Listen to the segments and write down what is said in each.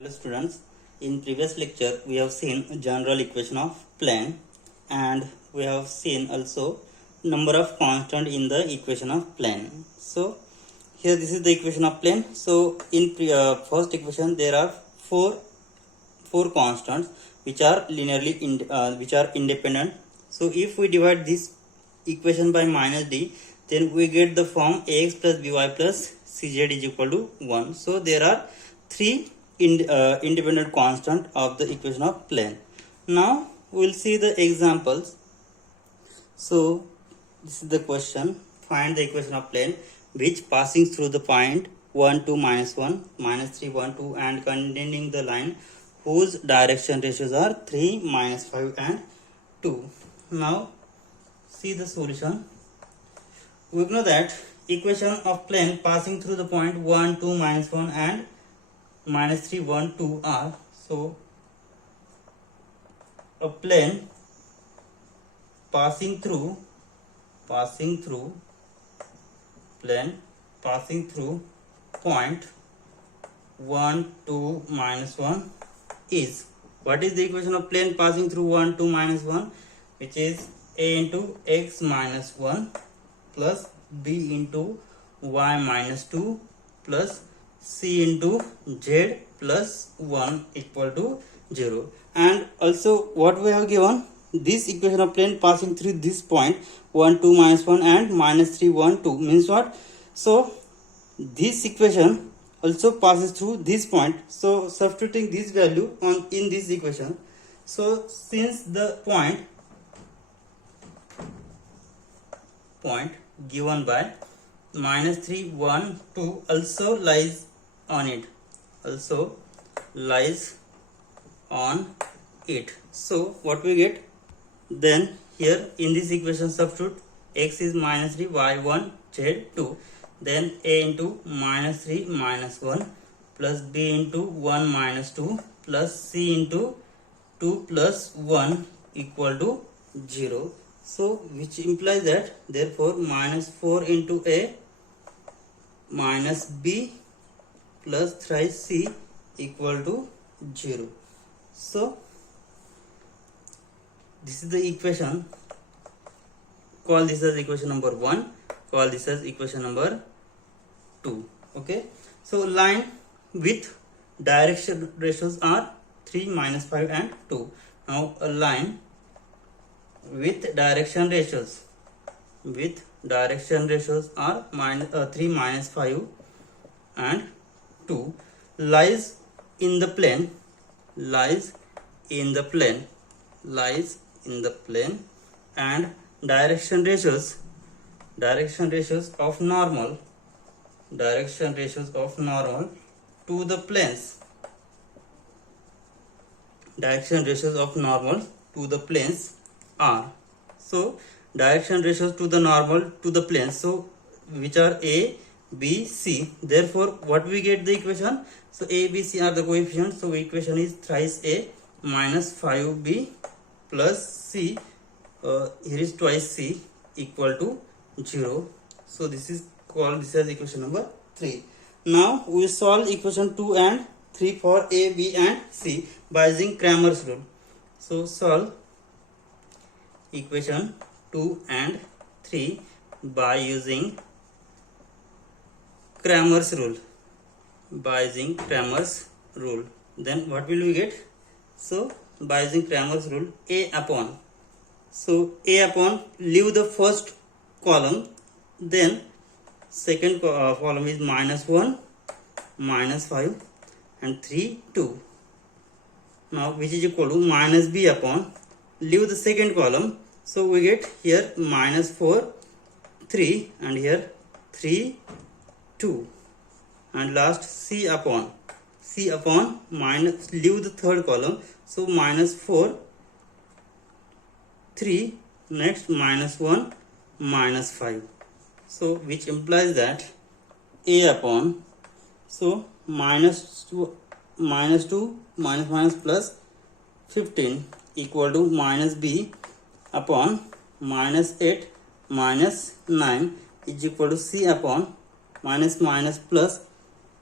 Hello students, in previous lecture we have seen general equation of plane and we have seen also number of constant in the equation of plane. So here this is the equation of plane. So in first equation there are four constants which are which are independent. So if we divide this equation by minus d, then we get the form ax plus by plus cz is equal to 1. So there are three independent constant of the equation of plane. Now we will see the examples. So this is the question: find the equation of plane which passing through the point 1 2 minus 1 minus 3 1 2 and containing the line whose direction ratios are 3 minus 5 and 2. Now see the solution. We know that equation of plane passing through the point 1 2 minus 1 and minus 3 1 2 are. So a plane passing through point 1 2 minus 1 is, what is the equation of plane passing through 1 2 minus 1, which is a into x minus 1 plus b into y minus 2 plus c into z plus 1 equal to 0. And also what we have given, this equation of plane passing through this point 1 2 minus 1 and minus 3 1 2 means what? So this equation also passes through this point. So substituting this value in this equation, so since the point given by minus 3 1 2 also lies on it, so what we get, then here in this equation substitute x is minus 3 y 1 z 2, then a into minus 3 minus 1 plus b into 1 minus 2 plus c into 2 plus 1 equal to 0. So which implies that therefore minus 4 into a minus b plus thrice c equal to 0. So this is the equation. Call this as equation number 1, call this as equation number 2. Okay, so line with direction ratios are 3 minus 5 and 2. Now a line with direction ratios are 3 minus 5 and 2 lies in the plane and direction ratios of normal to the planes are, so direction ratios to the normal to the planes, so which are a b c, therefore what we get the equation, so a b c are the coefficients, so equation is thrice a minus 5b plus c, here is twice c equal to 0. So this is called this as equation number 3. Now we solve equation 2 and 3 for a b and c by using Cramer's rule. So solve equation 2 and 3 by using Cramer's rule. Then what will we get? So by using Cramer's rule, a upon leave the first column, then second column is minus 1 minus 5 and 3 2. Now which is equal to minus b upon leave the second column, so we get here minus 4 3 and here 3 2, and last c upon minus leave the third column, so minus 4 3, next minus 1 minus 5, so which implies that a upon, so minus 2 minus plus 15 equal to minus b upon minus 8 minus 9 is equal to c upon minus plus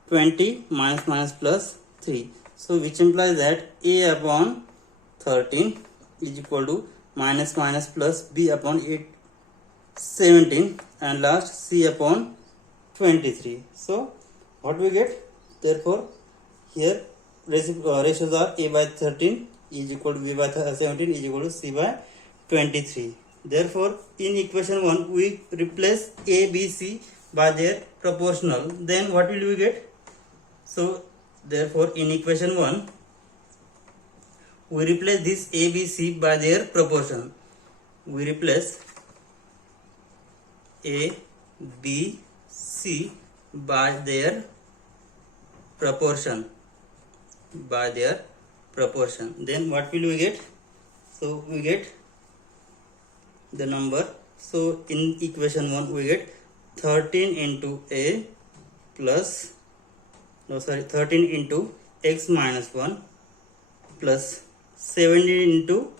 20 minus plus 3. So which implies that a upon 13 is equal to minus minus plus b upon 17 and last c upon 23. So what we get? Therefore here ratios are a by 13 is equal to b by 17 is equal to c by 23. Therefore in equation 1 we replace a, b, c by their proportional. Then what will we get? So therefore in equation 1 we replace this a, b, c by their proportion. We replace a, b, c by their proportion. Then what will we get? So we get the number. So in equation 1 we get 13 into a plus 13 into x minus 1 plus 17 into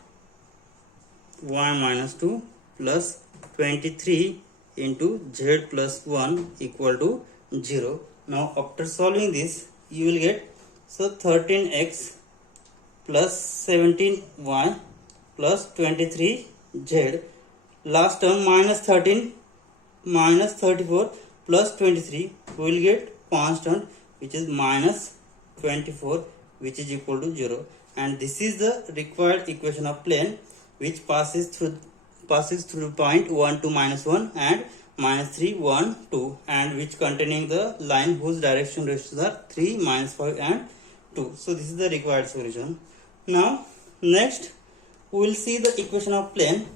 y minus 2 plus 23 into z plus 1 equal to 0. Now after solving this you will get, so 13x plus 17y plus 23z, last term minus 13 minus 34 plus 23, we will get constant which is minus 24 which is equal to 0. And this is the required equation of plane which passes through point 1 to minus 1 and minus 3 1 2, and which containing the line whose direction ratios are 3 minus 5 and 2. So this is the required solution. Now next we will see the equation of plane.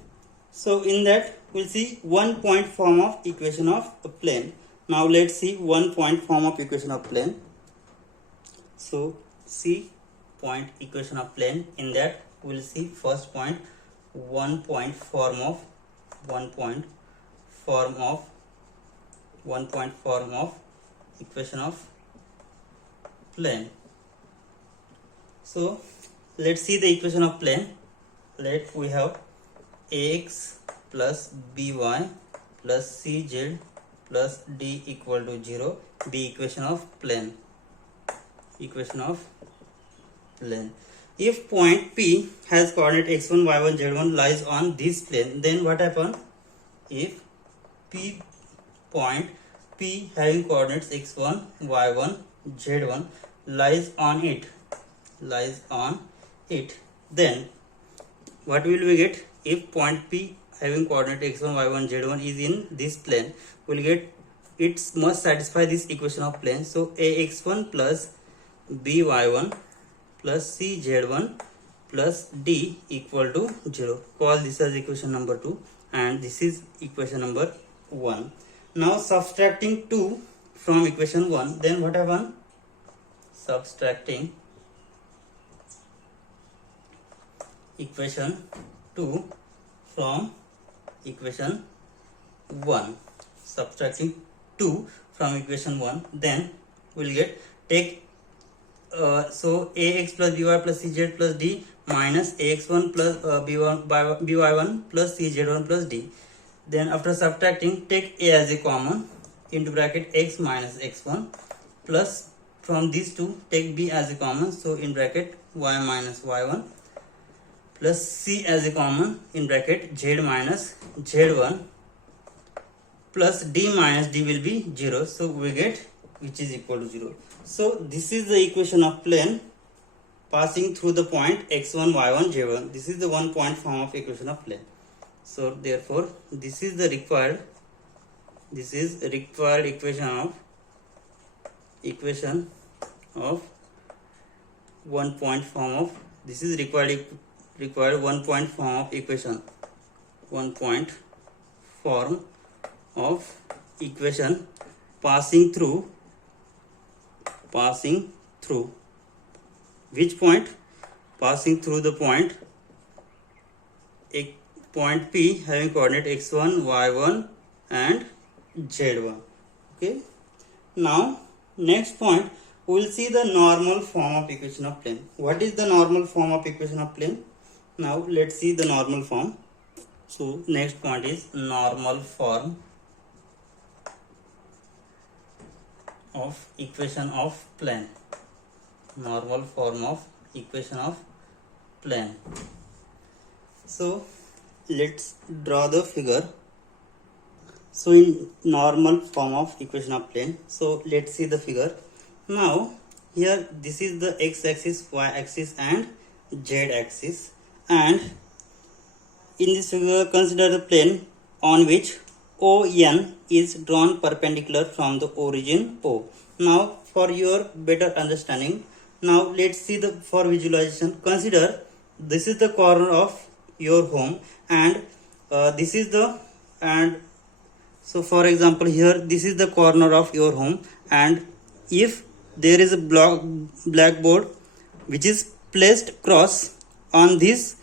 So in that we will see one point form of equation of a plane. Now let's see one point form of equation of plane. So see point equation of plane. In that we will see first point, one point form of equation of plane. So let's see the equation of plane. Let we have ax plus by plus cz plus d equal to 0 be equation of plane. If point P has coordinate x1, y1, z1 lies on this plane, then what happen? If point P having coordinates x1, y1, z1 lies on it, then what will we get? If point P having coordinate x1, y1, z1 is in this plane, we will get it must satisfy this equation of plane. So ax1 plus by1 plus cz1 plus d equal to 0. Call this as equation number 2 and this is equation number 1. Now subtracting 2 from equation 1, then what happen? Subtracting equation 2 from equation 1. Subtracting 2 from equation 1, then we will get take so ax plus by plus cz plus d minus ax1 plus by1 plus cz1 plus d. Then after subtracting, take a as a common, into bracket x minus x1 plus from these two take b as a common, so in bracket y minus y1 plus c as a common, in bracket z minus z1 plus d minus d will be 0, so we get which is equal to 0. So this is the equation of plane passing through the point x1, y1, z1. This is the one point form of equation of plane. So therefore this is required equation of one point form of, this is required one point form of equation, one point form of equation passing through which point? Passing through the point P having coordinate x1, y1 and z1. Okay. Now next point we will see the normal form of equation of plane. What is the normal form of equation of plane? Now let's see the normal form. So next point is normal form of equation of plane. normal form of equation of plane. So let's draw the figure. So in normal form of equation of plane, so let's see the figure. Now here this is the x-axis, y-axis and z-axis, and in this figure consider the plane on which ON is drawn perpendicular from the origin O. Now for your better understanding, now let's see the for visualization. Consider this is the corner of your home, and this is the, and so for example here this is the corner of your home, and if there is a blackboard which is placed cross on this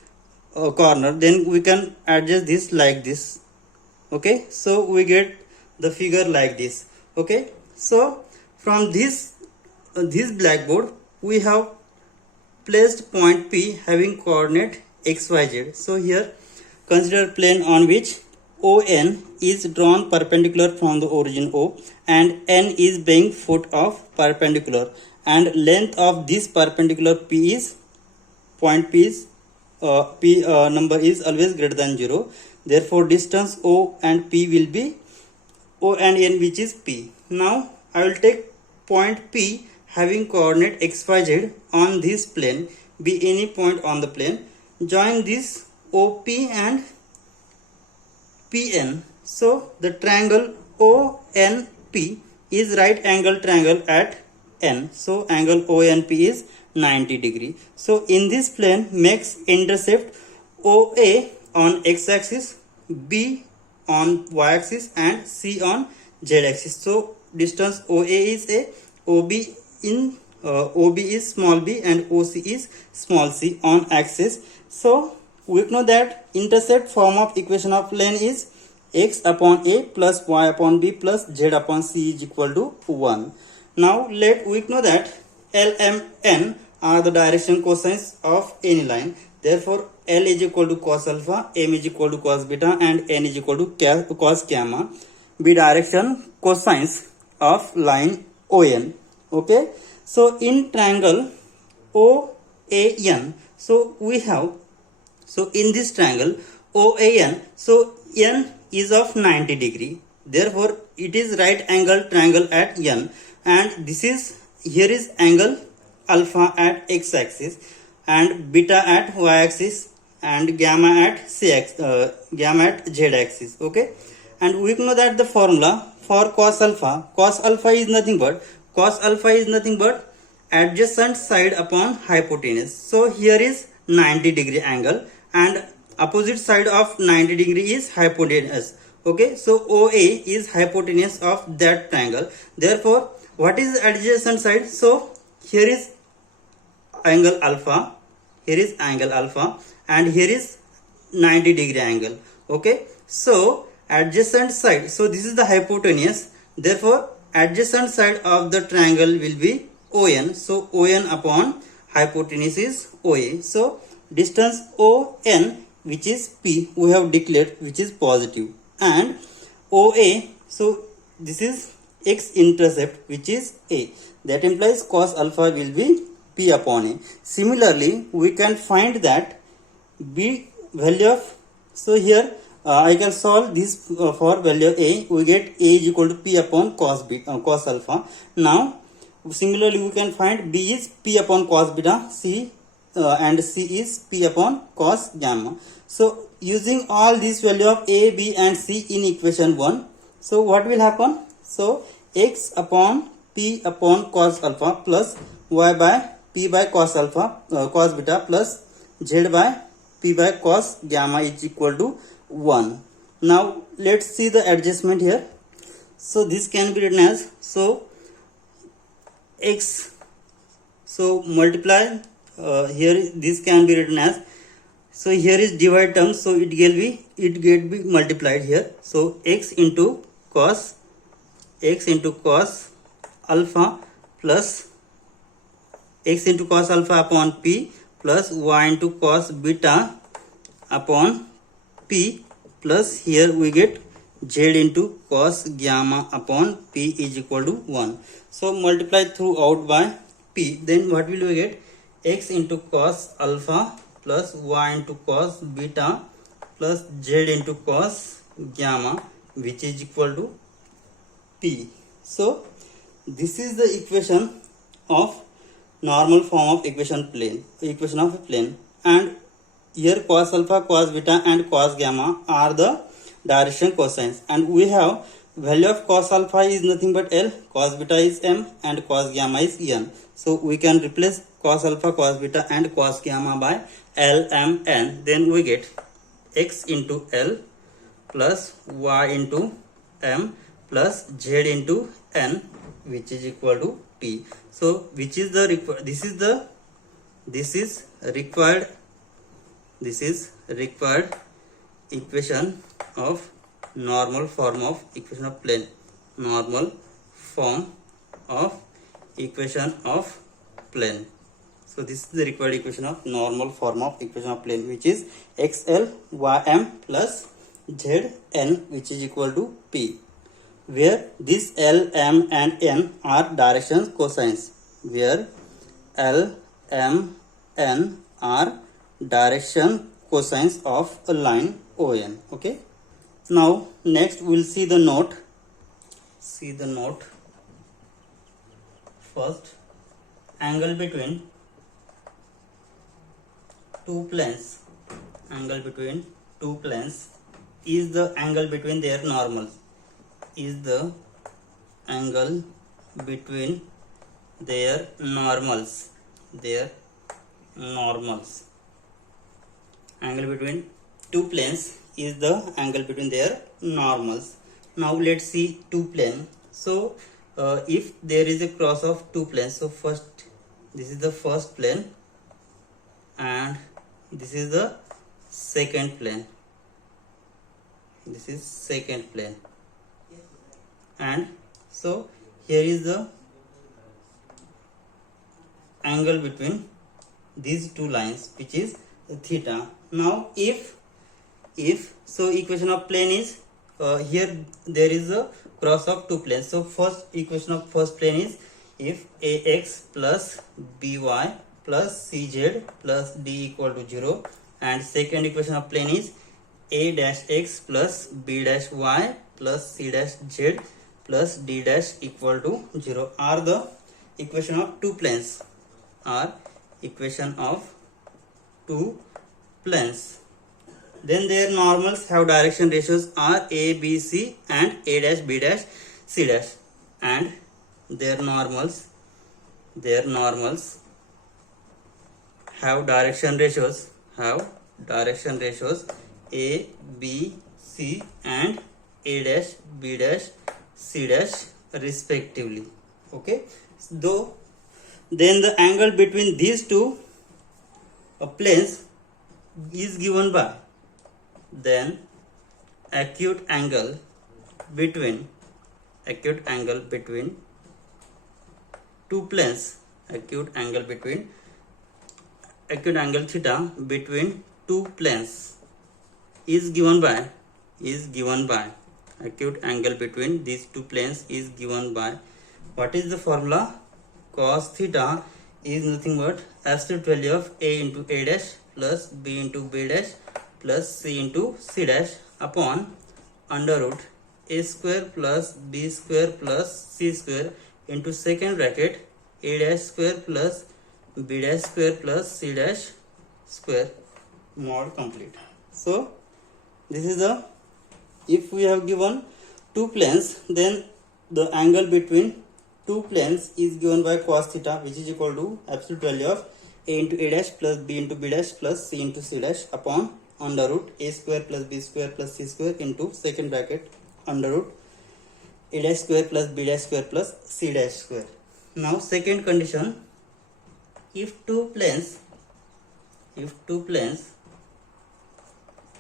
corner, then we can adjust this like this. Okay, so we get the figure like this. Okay, so from this blackboard we have placed point P having coordinate xyz. So here consider plane on which ON is drawn perpendicular from the origin O, and N is being foot of perpendicular, and length of this perpendicular P is point P is number is always greater than 0. Therefore distance O and P will be O and N, which is P. Now I will take point P having coordinate xyz on this plane, be any point on the plane. Join this OP and PN. So the triangle ONP is right angle triangle at N. So angle ONP is 90 degree. So in this plane makes intercept OA on x-axis, B on y-axis and C on z-axis. So distance OA is A, OB is small b and OC is small c on axis. So we know that intercept form of equation of plane is x upon A plus y upon B plus z upon C is equal to 1. Now we know that L, M, N are the direction cosines of any line. Therefore L is equal to cos alpha, M is equal to cos beta and N is equal to cos gamma, be direction cosines of line ON. Okay, so in triangle OAN, so we have, so in this triangle OAN, so N is of 90 degree. Therefore it is right angle triangle at N, and this is, here is angle alpha at x-axis and beta at y-axis and gamma at z-axis. Okay, and we know that the formula for cos alpha is nothing but adjacent side upon hypotenuse. So here is 90 degree angle and opposite side of 90 degree is hypotenuse. Okay, so OA is hypotenuse of that triangle. Therefore what is the adjacent side? So here is angle alpha, and here is 90 degree angle. Okay, so adjacent side, so this is the hypotenuse, therefore adjacent side of the triangle will be ON. So ON upon hypotenuse is OA. So distance ON, which is P, we have declared, which is positive, and OA, so this is x intercept, which is A. That implies cos alpha will be P upon A. Similarly, we can find that B value of, so here I can solve this for value A. We get A is equal to P upon cos alpha. Now similarly we can find B is P upon cos beta, C and C is P upon cos gamma. So using all these value of A, B and C in equation 1, so what will happen? So x upon P upon cos alpha plus y by P by cos alpha cos beta plus z by P by cos gamma is equal to 1. Now let's see the adjustment here. So this can be written as, so x, so multiply here, this can be written as, so here is divide term, so it get be multiplied here. So x into cos alpha plus x into cos alpha upon P plus y into cos beta upon P plus here we get z into cos gamma upon P is equal to 1. So multiply throughout by P, then what will we get? X into cos alpha plus Y into cos beta plus Z into cos gamma, which is equal to P. So this is the equation of normal form of equation of a plane, and here cos alpha, cos beta and cos gamma are the direction cosines, and we have value of cos alpha is nothing but L, cos beta is M and cos gamma is N. So we can replace cos alpha, cos beta and cos gamma by L, M, N. Then we get X into L plus Y into M plus Z into N, which is equal to P. So which is the this is required equation of normal form of equation of plane. Normal form of equation of plane. So this is the required equation of normal form of equation of plane, which is XL YM plus ZN, which is equal to P, where this L, M and N are direction cosines, where L, M, N are direction cosines of a line ON. Okay. Now next we will see the note. First, angle between two planes. Angle between two planes is the angle between their normals. Is the angle between their normals. Angle between two planes is the angle between their normals. Now let's see two plane. So if there is a cross of two planes, so first this is the first plane and this is the second plane. This is second plane, and so here is the angle between these two lines, which is theta. Now if so equation of plane is here there is a cross of two planes. So first equation of first plane is if ax plus by plus cz plus d equal to 0, and second equation of plane is a dash x plus b dash y plus c dash z plus d dash equal to 0 are the equation of two planes. Then their normals have direction ratios are a, b, c and a dash, b dash, c dash, and their normals have direction ratios a, b, c and a dash, b dash, c dash respectively. Okay, then the angle between these two planes is given by, then acute angle between two planes, acute angle theta between two planes is given by acute angle between these two planes is given by, what is the formula? Cos theta is nothing but absolute value of a into a dash plus b into b dash plus c into c dash upon under root a square plus b square plus c square into second bracket a dash square plus b dash square plus c dash square mod complete. So this is the, if we have given two planes, then the angle between two planes is given by cos theta, which is equal to absolute value of a into a dash plus b into b dash plus c into c dash upon under root a square plus b square plus c square into second bracket under root a dash square plus b dash square plus c dash square. Now second condition, if two planes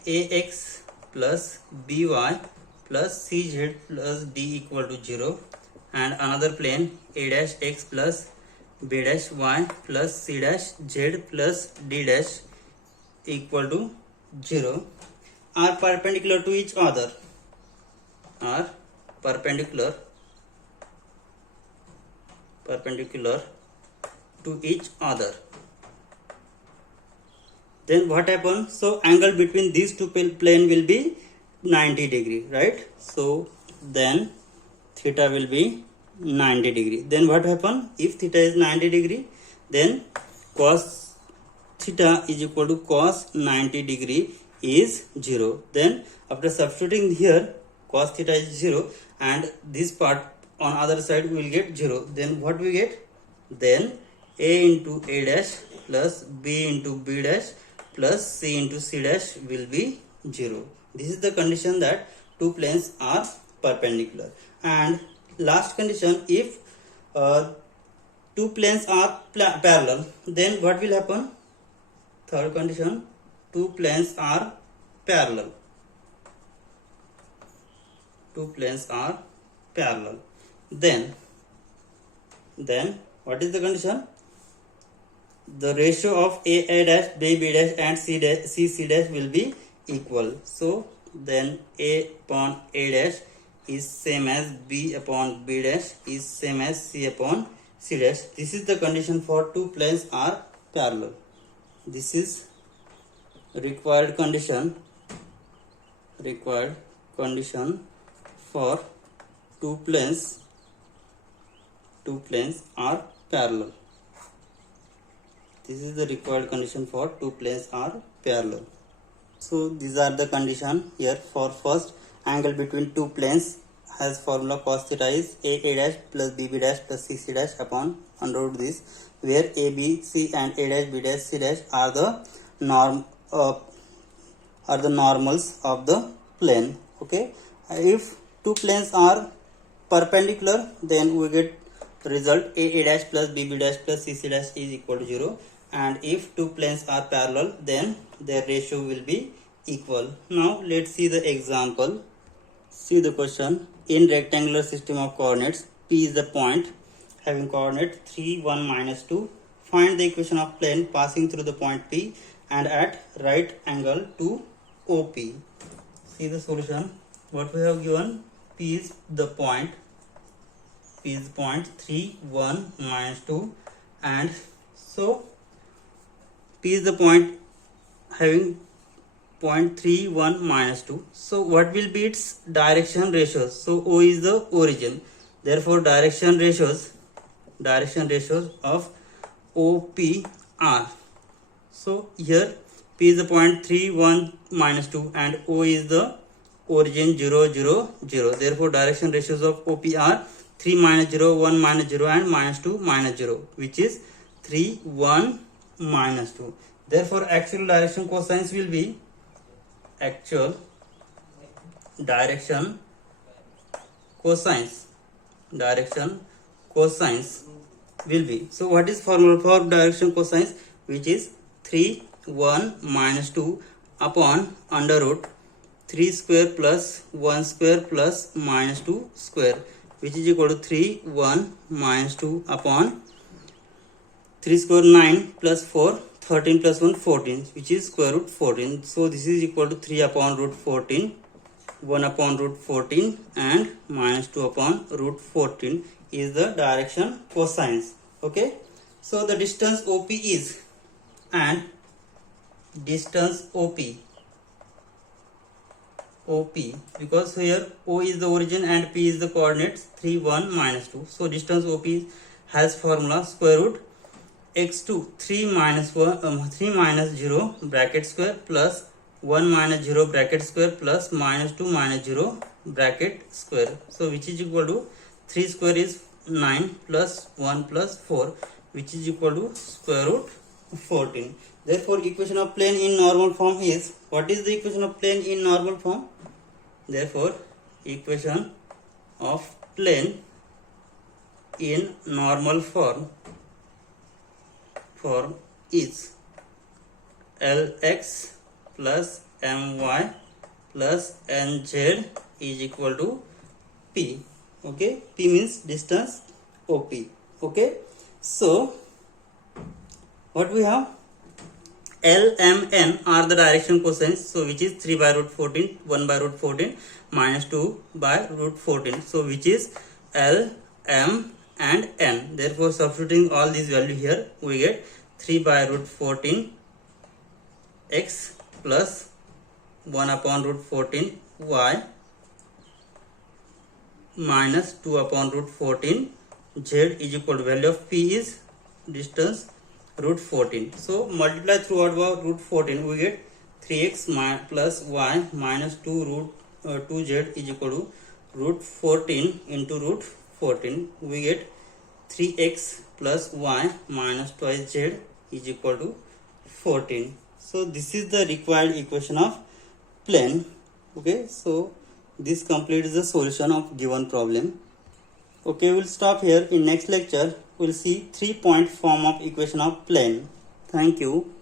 ax plus by plus cz plus d equal to 0 and another plane a dash x plus b dash y plus c dash z plus d dash equal to 0 are perpendicular to each other, to each other. Then what happens? So angle between these two plane will be 90 degree, right? So then theta will be 90 degree. Then what happen? If theta is 90 degree, then cos theta is equal to cos 90 degree is 0. Then after substituting here, cos theta is 0 and this part on other side we will get 0. Then what we get? Then a into a dash plus b into b dash plus c into c dash will be 0. This is the condition that two planes are perpendicular. And last condition, if two planes are parallel, then what will happen? Third condition, two planes are parallel. Two planes are parallel. Then what is the condition? The ratio of a dash, b dash and c dash will be equal. So then a upon a dash is same as b upon b dash is same as c upon c dash. This is the condition for two planes are parallel. This is required condition for two planes are parallel. This is the required condition for two planes are parallel. So these are the condition here. For first, angle between two planes has formula cos theta is a dash plus b dash plus c dash upon under root this, where a b c and a dash b dash c dash are the normals of the plane. Okay, if two planes are perpendicular, then we get result a dash plus b dash plus c dash is equal to 0. And if two planes are parallel, then their ratio will be equal. Now let's see the example. See the question. In rectangular system of coordinates, P is the point having coordinate 3, 1, minus 2. Find the equation of plane passing through the point P and at right angle to OP. See the solution. What we have given? P is the point 3, 1, minus 2, and so P is the point having point 3, 1, minus 2. So what will be its direction ratios? So O is the origin. Therefore direction ratios of OP are. So here P is the point 3, 1, minus 2 and O is the origin 0, 0, 0. Therefore direction ratios of OP are 3 minus 0, 1 minus 0 and minus 2 minus 0, which is 3, 1, minus 2. Therefore actual direction cosines will be direction cosines will be. So what is formula for direction cosines? Which is 3, 1, minus 2 upon under root 3 square plus 1 square plus minus 2 square, which is equal to 3, 1, minus 2 upon 3 square 9 plus 4, 13 plus 1, 14, which is square root 14. So this is equal to 3 upon root 14, 1 upon root 14 and minus 2 upon root 14 is the direction cosines. Okay. So the distance OP is, and distance OP, because here O is the origin and P is the coordinates 3, 1, minus 2. So distance OP has formula square root x2 3 minus 0 bracket square plus 1 minus 0 bracket square plus minus 2 minus 0 bracket square. So which is equal to 3 square is 9 plus 1 plus 4, which is equal to square root 14. Therefore equation of plane in normal form is, what is the equation of plane in normal form? Therefore equation of plane in normal form is Lx plus My plus Nz is equal to P. Okay, P means distance OP. Okay, so what we have? L, M, N are the direction cosines. So which is 3 by root 14, 1 by root 14, minus 2 by root 14. So which is L, M, and n. Therefore substituting all these value here, we get 3 by root 14 x plus 1 upon root 14 y minus 2 upon root 14 z is equal to value of p is distance root 14. So multiply throughout by root 14, we get 3x plus y minus 2 root 2z is equal to root 14 into root 14. We get 3x plus y minus twice z is equal to 14. So this is the required equation of plane. Okay, so this completes the solution of given problem. Okay, we'll stop here. In next lecture we'll see 3-point form of equation of plane. Thank you.